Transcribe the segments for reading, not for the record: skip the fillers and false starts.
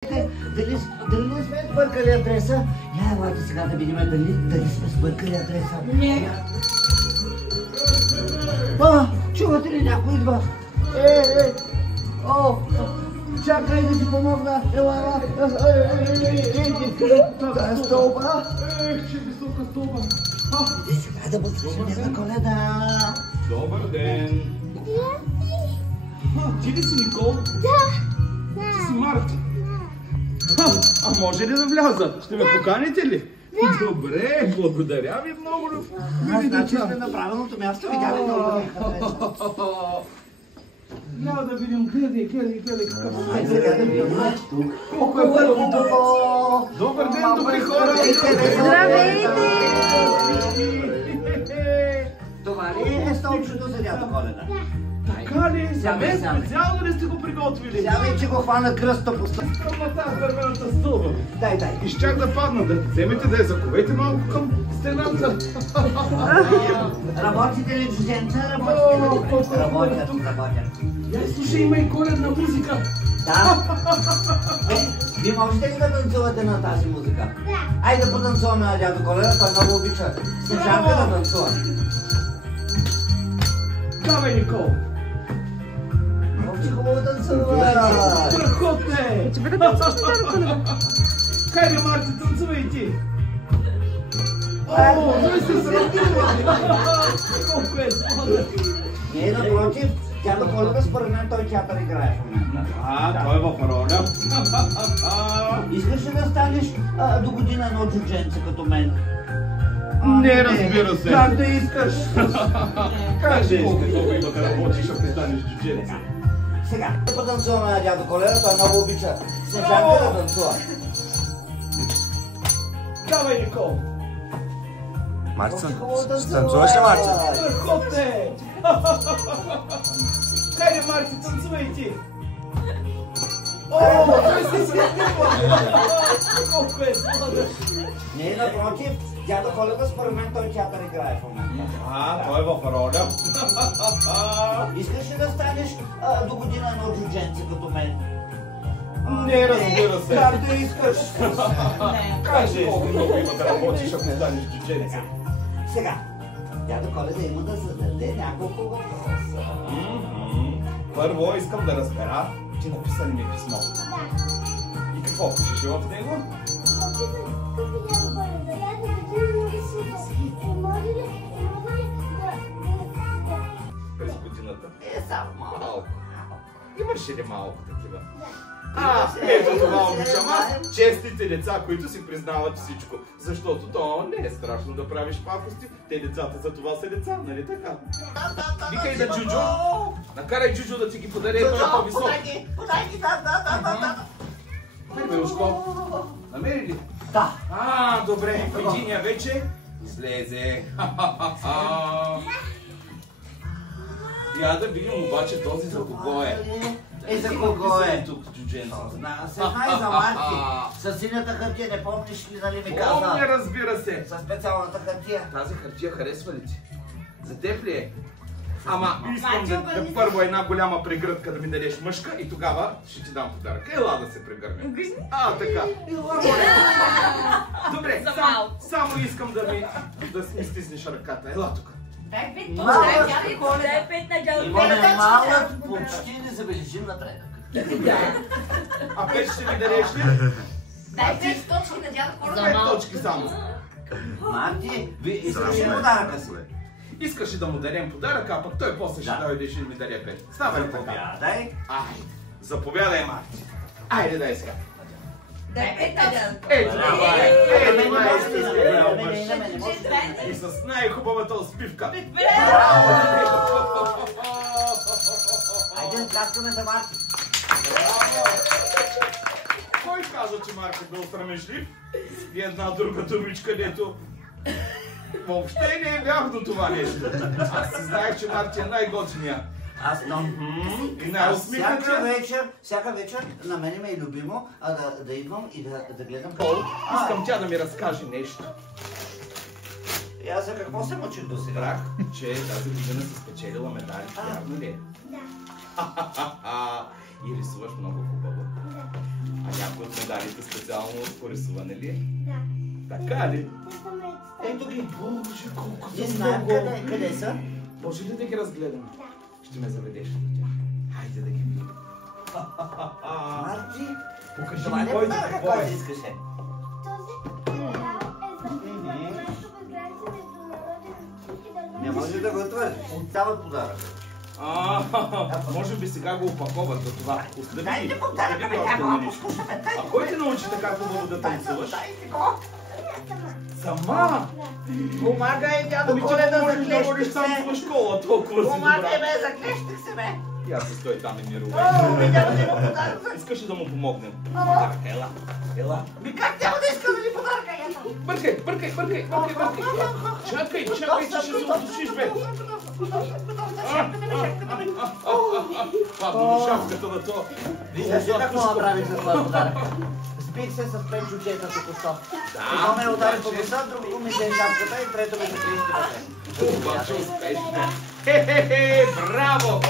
Дали не сме сбъркали адреса? Я, елате сега да видим дали сме сбъркали адреса. Не. Чувате ли, някой идва? Чакай да ти помогна. Ела. Та стълба. Че висока стълба. Иди сега да бъдеш на Коледа. Добър ден. Ти ли си Никол? Да. Ти си Марти. А може ли да вляза? Ще ме поканите ли? Да. Добре, благодаря ви много. Значи сме на правилното място, видяли много. Няма да видим къде, какъв е. Айде сега да видим. Колко е първото. Добър ден, добри хора! Здравейте! Това ли е столчето за дядо Коледа? Така ли? За мен специално ли сте го приготвили? Сядай, че го хвана кръста по стълба. Искам на тази дървената стълба. Дай. Изчак да падна, да вземете да я заковете малко към стената. Работите ли, чужденца? Работят. Слушай, има и коледна музика. Да. Вие можете ли да танцувате на тази музика? Да. Айде да потанцуваме на дядо Коледа, той много обича. Снежанка да танцува. Давай, Никол. Много че хубаво танцува. Страхотне! Че бъде танцуваш на дядо Коледа. Хайде, Марти, танцувай и ти. Той се срадува. Колко е сладък. Не, напротив, дядо Коледа според мен той театър играе в момента. Той е в роля. Искаш ли да станеш до година едно джудженце като мен? Не, разбира се. Как да искаш? Как да Колко искаш? много има да работиш, ако станеш джудженце. Сега, да потанцуваме на дядо Коледа, той много обича Снежанка да танцува. Давай, Никол. Марцин, ще танцуваш ли, Марцин? Страхотне! Хайде, Марти, танцувай и ти. Той се светлива! Колко е сладък! Не, напротив, дядо Коледа според мен той театър играе в момента. Той е в роля. Искаш ли да станеш до година едно джудженце като мен? Не, разбира се. Как да искаш? Кажи, колко много има да работиш, ако станеш джудженце. Сега, дядо Коледа има да зададе няколко въпроса. Първо искам да разбера, че написали ми писмо. И какво пишеш в него? През годината. Само малко. Имаше ли малко такива? Ето това обичам аз. Честите деца, които си признават всичко. Защото то не е страшно да правиш пакости. Те децата за това са деца, нали така? Викай на Джуджо. Накарай Джуджо да ти ги подари, той е по-висок. Подай ги, да. Милушко, намери ли? Да. Добре, единия вече излезе. Я да видим обаче този за кого е. За кого е? Тук джудженцето. Се знае за Марти. С синята хартия, не помниш ли, нали ми каза? Помня, разбира се. С специалната хартия. Тази хартия харесва ли ти? За теб ли е? Ама искам да първо една голяма прегръдка да ми дадеш мъжка и тогава ще ти дам подарък. Ела да се прегърнем. Така. Добре, само искам да ми стиснеш ръката. Ела тук. Имаме малък, почти незабележим напредък. А 5 ще ми дадеш ли? Дай 5 точки на дядо Коледа. 5 точки само. Марти, искаш ли подаръка си? Искаш да му дадем подарък, а пък той после ще дойде и ще ми даде 5. Става ли така? Заповядай. Айде, заповядай, Марти. Айде, дай сега. Дай 5 на дядо. Ето това е. Ето това е. И Ей, с най-хубавата успивка. Айде, пляскаме за Марти. Кой каза, че Марти бил срамежлив? И една друга думичка, дето въобще не бях до това нещо. Аз си знаех, че Марти е най-готиния. И най-усмихнатия. Всяка вечер на мене ме е любимо да идвам и да гледам. Искам тя да ми разкаже нещо. И аз за какво се мъчих до сега? Разбрах, че тази година си спечелила медали. Вярно ли е? Да. И рисуваш много хубаво. някой от медалите специално порисуване ли? Да. Така ли? Те са ме Ето ги. Боже, колко Не знаем къде са. Може ли да ги разгледам? Да. Ще ме заведеш до тях. Хайде да ги видим. Марти, Покажи това ми не е кой подаръка, какво е. който искаше. Този материал е за нашето безграничен международен институт и държавен. Не може да го отвърнеш. Отдават подарък. Може би сега го опаковат за това. Дайте Остави подаръка, го бе, още няма да го слушаме. Дайте А кой те научи така хубаво да танцуваш? Дайте го. Сама? Помагай, дядо Ами ти Коледа, можеш да водиш заклещих там в се. школа, толкова си Помагай, добра. бе, заклещих се, бе. И аз се стой там и ми рувай. О, видял ли го подарък? Искаш ли да му помогнем? Ела, ела. Ми как няма да иска да ни подаръка? Бъркай. Чакай, че ще се отдушиш, бе. Падна до шапката на то. Виждаш ли какво направих за твоя подарък? Сбих се с 5 чучета току-що. Едно ме удари по гласа, другото ми взе шапката и трето ме заклещи вътре. Обаче успешно. Хе-хе-хе, браво!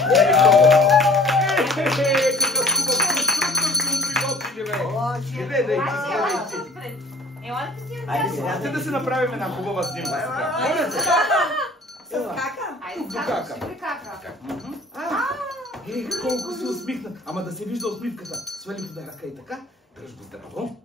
Хе-хе-хе, какъв хубав конструктор си му приготвили, бе. Къде да Айде сега. Хайде да си направим една хубава снимка сега. Моля те. Ела. Айде, Тук до кака. ще при кака. Колко си усмихнат. Ама да се вижда усмивката. Свали подаръка и така. Дръж го здраво.